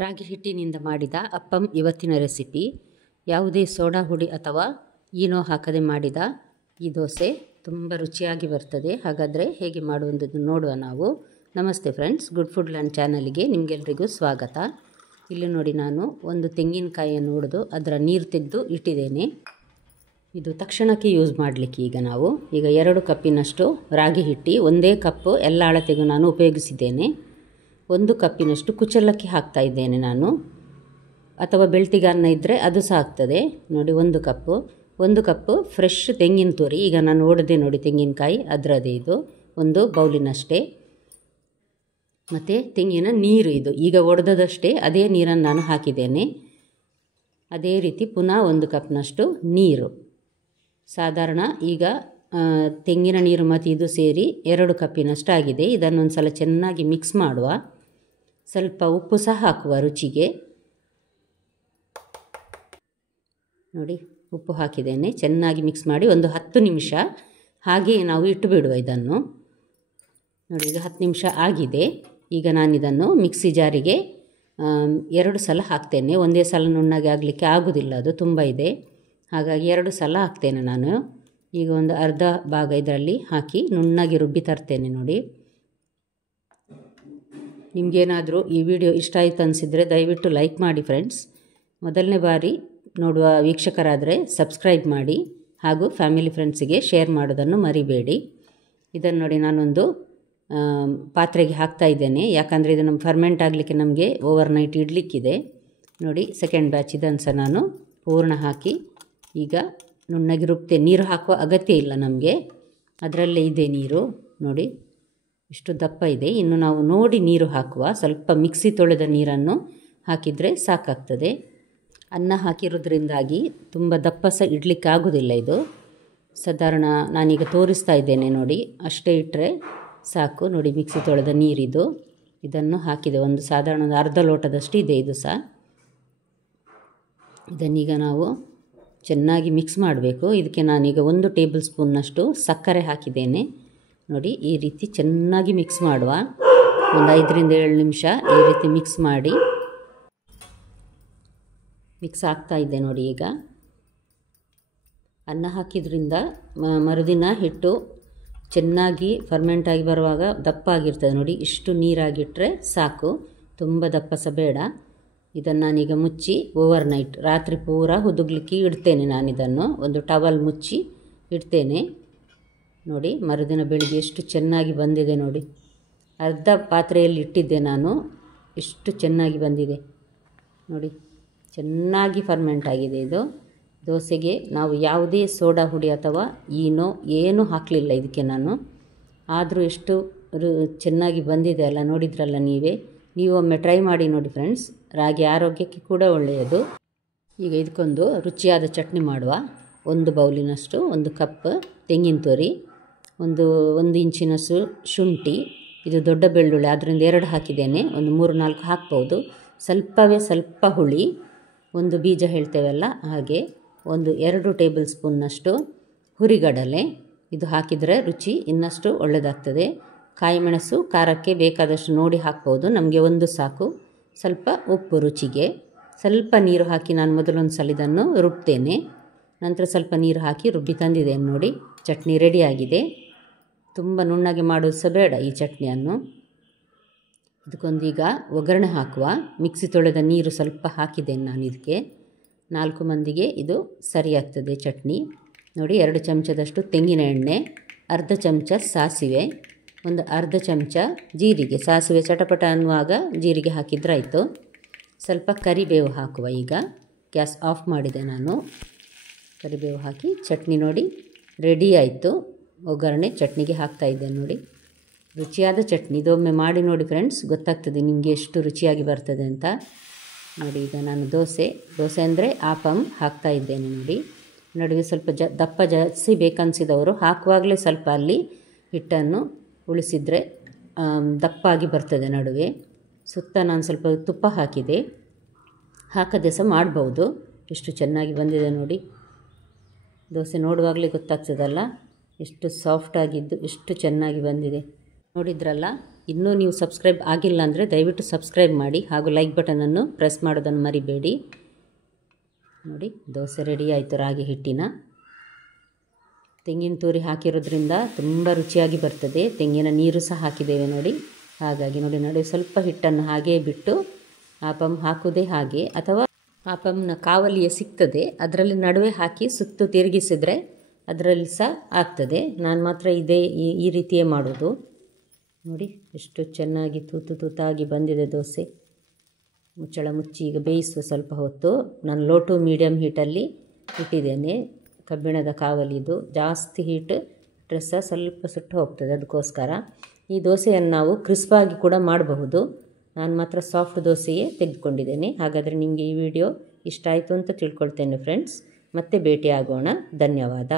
ರಾಗಿ ಹಿಟ್ಟಿನಿಂದ ಮಾಡಿದ ಅಪ್ಪಂ ಇವತ್ತಿನ ರೆಸಿಪಿ. ಯಾವುದೇ ಸೋಡಾ ಹುಡಿ ಅಥವಾ ಈನೋ ಹಾಕದೆ ಮಾಡಿದ ಈ ದೋಸೆ ತುಂಬ ರುಚಿಯಾಗಿ ಬರ್ತದೆ. ಹಾಗಾದರೆ ಹೇಗೆ ಮಾಡುವುದನ್ನು ನೋಡುವ ನಾವು. ನಮಸ್ತೆ ಫ್ರೆಂಡ್ಸ್, ಗುಡ್ ಫುಡ್ ಲ್ಯಾಂಡ್ ಚಾನಲ್ಗೆ ನಿಮಗೆಲ್ರಿಗೂ ಸ್ವಾಗತ. ಇಲ್ಲಿ ನೋಡಿ, ನಾನು ಒಂದು ತೆಂಗಿನಕಾಯಿಯನ್ನು ಹೊಡೆದು ಅದರ ನೀರು ತೆಗೆದು ಇಟ್ಟಿದ್ದೇನೆ. ಇದು ತಕ್ಷಣಕ್ಕೆ ಯೂಸ್ ಮಾಡಲಿಕ್ಕೆ. ಈಗ 2 ಕಪ್ಪಿನಷ್ಟು ರಾಗಿ ಹಿಟ್ಟು, ಒಂದೇ ಕಪ್ಪು ಎಲ್ಲ ಅಳತೆಗೂ ನಾನು ಉಪಯೋಗಿಸಿದ್ದೇನೆ. 1 ಕಪ್ಪಿನಷ್ಟು ಕುಚ್ಚಲಕ್ಕಿ ಹಾಕ್ತಾ ಇದ್ದೇನೆ ನಾನು, ಅಥವಾ ಬೆಳ್ತಿಗೆ ಅನ್ನ ಇದ್ದರೆ ಅದು ಸಹ ಆಗ್ತದೆ. ನೋಡಿ, 1 ಕಪ್ಪು ಫ್ರೆಶ್ ತೆಂಗಿನ ತುರಿ. ಈಗ ನಾನು ಹೊಡೆದೆ ನೋಡಿ ತೆಂಗಿನಕಾಯಿ, ಅದರದೇ ಇದು 1 ಬೌಲಿನಷ್ಟೇ. ಮತ್ತು ತೆಂಗಿನ ನೀರು, ಇದು ಈಗ ಒಡೆದದಷ್ಟೇ ಅದೇ ನೀರನ್ನು ನಾನು ಹಾಕಿದ್ದೇನೆ. ಅದೇ ರೀತಿ ಪುನಃ 1 ಕಪ್ನಷ್ಟು ನೀರು. ಸಾಧಾರಣ ಈಗ ತೆಂಗಿನ ನೀರು ಮತ್ತು ಇದು ಸೇರಿ 2 ಕಪ್ಪಿನಷ್ಟು ಆಗಿದೆ. ಇದನ್ನೊಂದು ಸಲ ಚೆನ್ನಾಗಿ ಮಿಕ್ಸ್ ಮಾಡುವ. ಸ್ವಲ್ಪ ಉಪ್ಪು ಸಹ ಹಾಕುವ ರುಚಿಗೆ. ನೋಡಿ, ಉಪ್ಪು ಹಾಕಿದ್ದೇನೆ. ಚೆನ್ನಾಗಿ ಮಿಕ್ಸ್ ಮಾಡಿ ಒಂದು 10 ನಿಮಿಷ ಹಾಗೆಯೇ ನಾವು ಇಟ್ಟು ಬಿಡುವ ಇದನ್ನು. ನೋಡಿ, ಈಗ 10 ನಿಮಿಷ ಆಗಿದೆ. ಈಗ ನಾನಿದನ್ನು ಮಿಕ್ಸಿ ಜಾರಿಗೆ 2 ಸಲ ಹಾಕ್ತೇನೆ. ಒಂದೇ ಸಲ ನುಣ್ಣಗೆ ಆಗಲಿಕ್ಕೆ ಆಗೋದಿಲ್ಲ, ಅದು ತುಂಬ ಇದೆ. ಹಾಗಾಗಿ 2 ಸಲ ಹಾಕ್ತೇನೆ ನಾನು. ಈಗ ಒಂದು ಅರ್ಧ ಭಾಗ ಇದರಲ್ಲಿ ಹಾಕಿ ನುಣ್ಣಗೆ ರುಬ್ಬಿ ತರ್ತೇನೆ. ನೋಡಿ, ನಿಮಗೇನಾದರೂ ಈ ವಿಡಿಯೋ ಇಷ್ಟ ಆಯಿತು ಅನಿಸಿದರೆ ದಯವಿಟ್ಟು ಲೈಕ್ ಮಾಡಿ ಫ್ರೆಂಡ್ಸ್. ಮೊದಲನೇ ಬಾರಿ ನೋಡುವ ವೀಕ್ಷಕರಾದರೆ ಸಬ್ಸ್ಕ್ರೈಬ್ ಮಾಡಿ, ಹಾಗೂ ಫ್ಯಾಮಿಲಿ ಫ್ರೆಂಡ್ಸಿಗೆ ಶೇರ್ ಮಾಡೋದನ್ನು ಮರಿಬೇಡಿ. ಇದನ್ನು ನೋಡಿ, ನಾನೊಂದು ಪಾತ್ರೆಗೆ ಹಾಕ್ತಾ ಇದ್ದೇನೆ. ಯಾಕಂದರೆ ಇದು ನಮ್ಮ ಫರ್ಮೆಂಟ್ ಆಗಲಿಕ್ಕೆ ನಮಗೆ ಓವರ್ನೈಟ್ ಇಡಲಿಕ್ಕಿದೆ. ನೋಡಿ, ಸೆಕೆಂಡ್ ಬ್ಯಾಚ್ ಇದನ್ನು ಸಹ ನಾನು ಪೂರ್ಣ ಹಾಕಿ ಈಗ ನುಣ್ಣಗೆ ರುಬ್ತೇನೆ. ನೀರು ಹಾಕುವ ಅಗತ್ಯ ಇಲ್ಲ ನಮಗೆ, ಅದರಲ್ಲೇ ಇದೆ ನೀರು. ನೋಡಿ, ಇಷ್ಟು ದಪ್ಪ ಇದೆ. ಇನ್ನು ನಾವು ನೋಡಿ ನೀರು ಹಾಕುವ. ಸ್ವಲ್ಪ ಮಿಕ್ಸಿ ತೊಳೆದ ನೀರನ್ನು ಹಾಕಿದರೆ ಸಾಕಾಗ್ತದೆ. ಅನ್ನ ಹಾಕಿರೋದ್ರಿಂದಾಗಿ ತುಂಬ ದಪ್ಪ ಸಹ ಇಡಲಿಕ್ಕೆ ಆಗೋದಿಲ್ಲ. ಇದು ಸಾಧಾರಣ ನಾನೀಗ ತೋರಿಸ್ತಾ ಇದ್ದೇನೆ ನೋಡಿ, ಅಷ್ಟೇ ಇಟ್ಟರೆ ಸಾಕು. ನೋಡಿ, ಮಿಕ್ಸಿ ತೊಳೆದ ನೀರಿದು, ಇದನ್ನು ಹಾಕಿದೆ. ಒಂದು ಸಾಧಾರಣ ಒಂದು ಅರ್ಧ ಲೋಟದಷ್ಟು ಇದೆ ಇದು ಸಹ. ಇದನ್ನೀಗ ನಾವು ಚೆನ್ನಾಗಿ ಮಿಕ್ಸ್ ಮಾಡಬೇಕು. ಇದಕ್ಕೆ ನಾನೀಗ 1 ಟೇಬಲ್ ಸ್ಪೂನ್ನಷ್ಟು ಸಕ್ಕರೆ ಹಾಕಿದ್ದೇನೆ. ನೋಡಿ, ಈ ರೀತಿ ಚೆನ್ನಾಗಿ ಮಿಕ್ಸ್ ಮಾಡುವ. ಒಂದು 5 ರಿಂದ 7 ನಿಮಿಷ ಈ ರೀತಿ ಮಿಕ್ಸ್ ಮಾಡಿ. ಮಿಕ್ಸ್ ಆಗ್ತಾ ಇದೆ ನೋಡಿ. ಈಗ ಅನ್ನ ಹಾಕಿದ್ರಿಂದ ಮರುದಿನ ಹಿಟ್ಟು ಚೆನ್ನಾಗಿ ಫರ್ಮೆಂಟ್ ಆಗಿ ಬರುವಾಗ ದಪ್ಪ ಆಗಿರ್ತದೆ. ನೋಡಿ, ಇಷ್ಟು ನೀರಾಗಿಟ್ಟರೆ ಸಾಕು, ತುಂಬ ದಪ್ಪ ಸಹ ಬೇಡ. ಇದನ್ನು ನಾನೀಗ ಮುಚ್ಚಿ ಓವರ್ನೈಟ್ ರಾತ್ರಿ ಪೂರ ಹುದುಗಲಿಕ್ಕೆ ಇಡ್ತೇನೆ. ನಾನಿದನ್ನು ಒಂದು ಟವಲ್ ಮುಚ್ಚಿ ಇಡ್ತೇನೆ. ನೋಡಿ, ಮರುದಿನ ಬೆಳಿಗ್ಗೆ ಎಷ್ಟು ಚೆನ್ನಾಗಿ ಬಂದಿದೆ ನೋಡಿ. ಅರ್ಧ ಪಾತ್ರೆಯಲ್ಲಿ ಇಟ್ಟಿದ್ದೆ ನಾನು, ಎಷ್ಟು ಚೆನ್ನಾಗಿ ಬಂದಿದೆ ನೋಡಿ. ಚೆನ್ನಾಗಿ ಫರ್ಮೆಂಟ್ ಆಗಿದೆ ಇದು. ದೋಸೆಗೆ ನಾವು ಯಾವುದೇ ಸೋಡಾ ಹುಡಿ ಅಥವಾ ಈನೋ ಏನೂ ಹಾಕಲಿಲ್ಲ ಇದಕ್ಕೆ ನಾನು. ಆದರೂ ಎಷ್ಟು ಚೆನ್ನಾಗಿ ಬಂದಿದೆ ಅಲ್ಲ, ನೋಡಿದ್ರಲ್ಲ ನೀವೇ. ನೀವು ಒಮ್ಮೆ ಟ್ರೈ ಮಾಡಿ ನೋಡಿ ಫ್ರೆಂಡ್ಸ್. ರಾಗಿ ಆರೋಗ್ಯಕ್ಕೆ ಕೂಡ ಒಳ್ಳೆಯದು. ಈಗ ಇದಕ್ಕೊಂದು ರುಚಿಯಾದ ಚಟ್ನಿ ಮಾಡುವ. 1 ಬೌಲಿನಷ್ಟು 1 ಕಪ್ ತೆಂಗಿನ ತುರಿ, 1 ಇಂಚಿನಷ್ಟು ಶುಂಠಿ, ಇದು ದೊಡ್ಡ ಬೆಳ್ಳುಳ್ಳಿ, ಅದರಿಂದ 2 ಹಾಕಿದ್ದೇನೆ. ಒಂದು 3-4 ಹಾಕ್ಬೋದು. ಸ್ವಲ್ಪ ಹುಳಿ, 1 ಬೀಜ ಹೇಳ್ತೇವಲ್ಲ ಹಾಗೆ, 2 ಟೇಬಲ್ ಸ್ಪೂನ್ನಷ್ಟು ಹುರಿಗಡಲೆ, ಇದು ಹಾಕಿದರೆ ರುಚಿ ಇನ್ನಷ್ಟು ಒಳ್ಳೆಯದಾಗ್ತದೆ. ಕಾಯಿ ಮೆಣಸು ಖಾರಕ್ಕೆ ಬೇಕಾದಷ್ಟು ನೋಡಿ ಹಾಕ್ಬೋದು, ನಮಗೆ 1 ಸಾಕು. ಸ್ವಲ್ಪ ಉಪ್ಪು ರುಚಿಗೆ. ಸ್ವಲ್ಪ ನೀರು ಹಾಕಿ ನಾನು ಮೊದಲೊಂದು ಸಲ ಇದನ್ನು ರುಬ್ತೇನೆ. ನಂತರ ಸ್ವಲ್ಪ ನೀರು ಹಾಕಿ ರುಬ್ಬಿ ತಂದಿದ್ದೇನೆ. ನೋಡಿ, ಚಟ್ನಿ ರೆಡಿಯಾಗಿದೆ. ತುಂಬ ನುಣ್ಣಗೆ ಮಾಡೋದು ಸಹ ಬೇಡ ಈ ಚಟ್ನಿಯನ್ನು. ಇದಕ್ಕೊಂದೀಗ ಒಗ್ಗರಣೆ ಹಾಕುವ. ಮಿಕ್ಸಿ ತೊಳೆದ ನೀರು ಸ್ವಲ್ಪ ಹಾಕಿದ್ದೇನೆ ನಾನು ಇದಕ್ಕೆ. 4 ಮಂದಿಗೆ ಇದು ಸರಿಯಾಗ್ತದೆ ಚಟ್ನಿ. ನೋಡಿ, 2 ಚಮಚದಷ್ಟು ತೆಂಗಿನ ಎಣ್ಣೆ, ಅರ್ಧ ಚಮಚ ಸಾಸಿವೆ, ಒಂದು ಅರ್ಧ ಚಮಚ ಜೀರಿಗೆ. ಸಾಸಿವೆ ಚಟಪಟ ಅನ್ನುವಾಗ ಜೀರಿಗೆ ಹಾಕಿದ್ರಾಯಿತು. ಸ್ವಲ್ಪ ಕರಿಬೇವು ಹಾಕುವ. ಈಗ ಗ್ಯಾಸ್ ಆಫ್ ಮಾಡಿದೆ ನಾನು. ಕರಿಬೇವು ಹಾಕಿ ಚಟ್ನಿ ನೋಡಿ ರೆಡಿ ಆಯಿತು. ಒಗ್ಗರಣೆ ಚಟ್ನಿಗೆ ಹಾಕ್ತಾ ಇದ್ದೇನೆ ನೋಡಿ. ರುಚಿಯಾದ ಚಟ್ನಿ. ಇದೊಮ್ಮೆ ಮಾಡಿ ನೋಡಿ ಫ್ರೆಂಡ್ಸ್, ಗೊತ್ತಾಗ್ತದೆ ನಿಮಗೆ ಎಷ್ಟು ರುಚಿಯಾಗಿ ಬರ್ತದೆ ಅಂತ. ನೋಡಿ, ಈಗ ನಾನು ದೋಸೆ ಅಂದರೆ ಆಪಂ ಹಾಕ್ತಾ ಇದ್ದೇನೆ ನೋಡಿ. ನಡುವೆ ಸ್ವಲ್ಪ ದಪ್ಪ ಜಾಸ್ತಿ ಬೇಕನ್ನಿಸಿದವರು ಹಾಕುವಾಗಲೇ ಸ್ವಲ್ಪ ಅಲ್ಲಿ ಹಿಟ್ಟನ್ನು ಉಳಿಸಿದರೆ ದಪ್ಪಾಗಿ ಬರ್ತದೆ ನಡುವೆ. ಸುತ್ತ ನಾನು ಸ್ವಲ್ಪ ತುಪ್ಪ ಹಾಕಿದೆ. ಹಾಕದೆ ಸಹ ಮಾಡ್ಬೋದು. ಎಷ್ಟು ಚೆನ್ನಾಗಿ ಬಂದಿದೆ ನೋಡಿ. ದೋಸೆ ನೋಡುವಾಗಲೇ ಗೊತ್ತಾಗ್ತದಲ್ಲ ಎಷ್ಟು ಸಾಫ್ಟಾಗಿದ್ದು, ಎಷ್ಟು ಚೆನ್ನಾಗಿ ಬಂದಿದೆ. ನೋಡಿದ್ರಲ್ಲ, ಇನ್ನೂ ನೀವು ಸಬ್ಸ್ಕ್ರೈಬ್ ಆಗಿಲ್ಲ ಅಂದರೆ ದಯವಿಟ್ಟು ಸಬ್ಸ್ಕ್ರೈಬ್ ಮಾಡಿ ಹಾಗೂ ಲೈಕ್ ಬಟನನ್ನು ಪ್ರೆಸ್ ಮಾಡೋದನ್ನು ಮರಿಬೇಡಿ. ನೋಡಿ ದೋಸೆ ರೆಡಿ ಆಯಿತು. ರಾಗಿ ಹಿಟ್ಟಿನ ತೆಂಗಿನ ತುರಿ ಹಾಕಿರೋದ್ರಿಂದ ತುಂಬ ರುಚಿಯಾಗಿ ಬರ್ತದೆ. ತೆಂಗಿನ ನೀರು ಸಹ ಹಾಕಿದ್ದೇವೆ ನೋಡಿ. ಹಾಗಾಗಿ ನೋಡಿ ಸ್ವಲ್ಪ ಹಿಟ್ಟನ್ನು ಹಾಗೇ ಬಿಟ್ಟು ಆಪಮ್ ಹಾಕೋದೇ ಹಾಗೆ, ಅಥವಾ ಆಪಮ್ನ ಕಾವಲಿಯ ಸಿಗ್ತದೆ ಅದರಲ್ಲಿ ನಡುವೆ ಹಾಕಿ ಸುತ್ತು ತಿರುಗಿಸಿದರೆ ಅದರಲ್ಲಿ ಸಹ ಆಗ್ತದೆ. ನಾನು ಮಾತ್ರ ಈ ರೀತಿಯೇ ಮಾಡೋದು. ನೋಡಿ ಎಷ್ಟು ಚೆನ್ನಾಗಿ ತೂತಾಗಿ ಬಂದಿದೆ ದೋಸೆ. ಮುಚ್ಚಳ ಮುಚ್ಚಿ ಈಗ ಬೇಯಿಸುವ ಸ್ವಲ್ಪ ಹೊತ್ತು. ನಾನು ಲೋ ಟು ಮೀಡಿಯಮ್ ಹೀಟಲ್ಲಿ ಇಟ್ಟಿದ್ದೇನೆ. ಕಬ್ಬಿಣದ ಕಾವಲಿದು. ಜಾಸ್ತಿ ಹೀಟ್ ಇಟ್ಟರೆ ಸಹ ಸ್ವಲ್ಪ ಸುಟ್ಟು ಹೋಗ್ತದೆ, ಅದಕ್ಕೋಸ್ಕರ. ಈ ದೋಸೆಯನ್ನು ನಾವು ಕ್ರಿಸ್ಪಾಗಿ ಕೂಡ ಮಾಡಬಹುದು. ನಾನು ಮಾತ್ರ ಸಾಫ್ಟ್ ದೋಸೆಯೇ ತೆಗೆದುಕೊಂಡಿದ್ದೇನೆ. ಹಾಗಾದರೆ ನಿಮಗೆ ಈ ವಿಡಿಯೋ ಇಷ್ಟ ಆಯಿತು ಅಂತ ತಿಳ್ಕೊಳ್ತೇನೆ ಫ್ರೆಂಡ್ಸ್. ಮತ್ತೆ ಭೇಟಿ ಆಗೋಣ. ಧನ್ಯವಾದ.